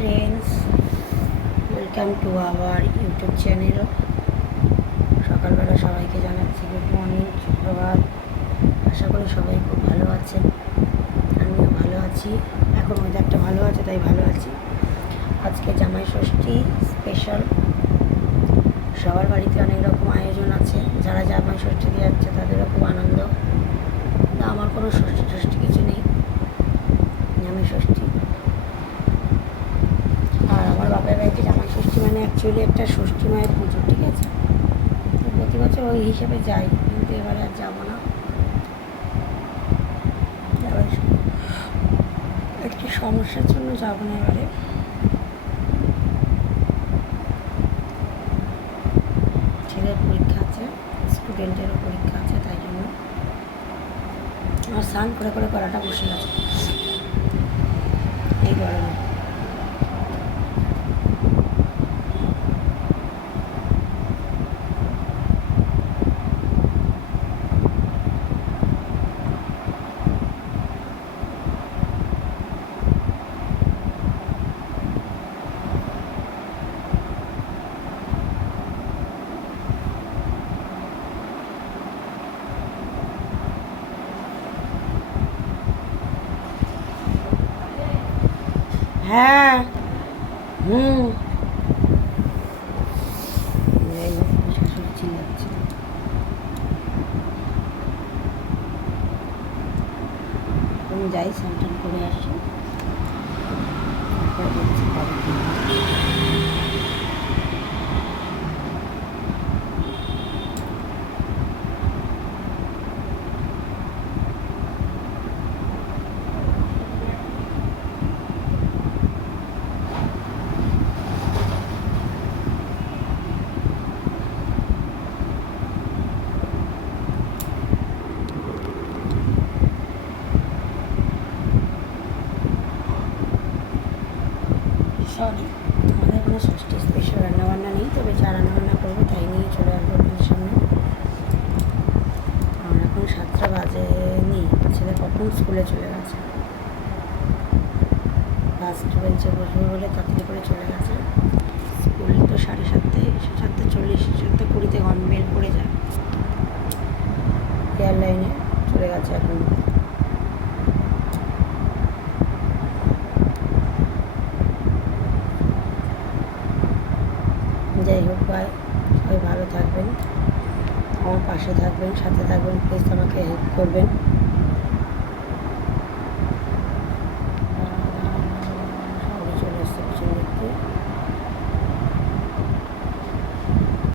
Friends, welcome to our YouTube channel. সকালবেলা সবাইকে জানাচ্ছি গুড মর্নিং, সুপ্রভাত। আশা করি সবাই খুব ভালো আছেন, আমিও ভালো আছি। এখন ওয়েদারটা ভালো আছে তাই ভালো আছি। আজকে জামাই ষষ্ঠী স্পেশাল, সবার বাড়িতে অনেক রকম আয়োজন আছে। যারা জামাই ষষ্ঠী দিয়ে যাচ্ছে তাদেরও খুব আনন্দ। না, আমার কোনো ষষ্ঠী ষষ্ঠী কিছু নেই, জামাই ষষ্ঠী। আর আমার বাপের বাড়িতে জামাই ষষ্ঠী মানে অ্যাকচুয়ালি একটা ষষ্ঠী মায়ের পুজো, ঠিক আছে? তো প্রতি বছর ওই হিসেবে যাই, কিন্তু এবারে আর যাবো না। একটি সমস্যার জন্য যাবো না এবারে। ছেলের পরীক্ষা আছে, স্টুডেন্টেরও পরীক্ষা আছে, তাই জন্য আমার স্নান করে করে করাটা বসে গেছে এই গরমে। হ্যাঁ, শাশুড়ি চিল্লাচ্ছে। আমি যাই, স্নান করে আসি। সরি, আমাদের কোনো ষষ্ঠী স্পেশাল রান্নাবান্না নেই, তবে যা রান্নাবান্না করবো তাই নিয়ে চলে আসবো আপনাদের সামনে। আর এখন 7টা বাজেনি, ছেলে কখন স্কুলে চলে গেছে। লাস্ট বেঞ্চে বসবে বলে তাড়াতাড়ি করে চলে গেছে। স্কুল তো 7:30, 7:40, 7:20 বের করে যায়। এয়ারলাইনে চলে গেছে এখন। যাই হোক, ভাই সবাই ভালো থাকবেন, আমার পাশে থাকবেন, সাথে থাকবেন। প্লিজ আমাকে হেল্প করবেন।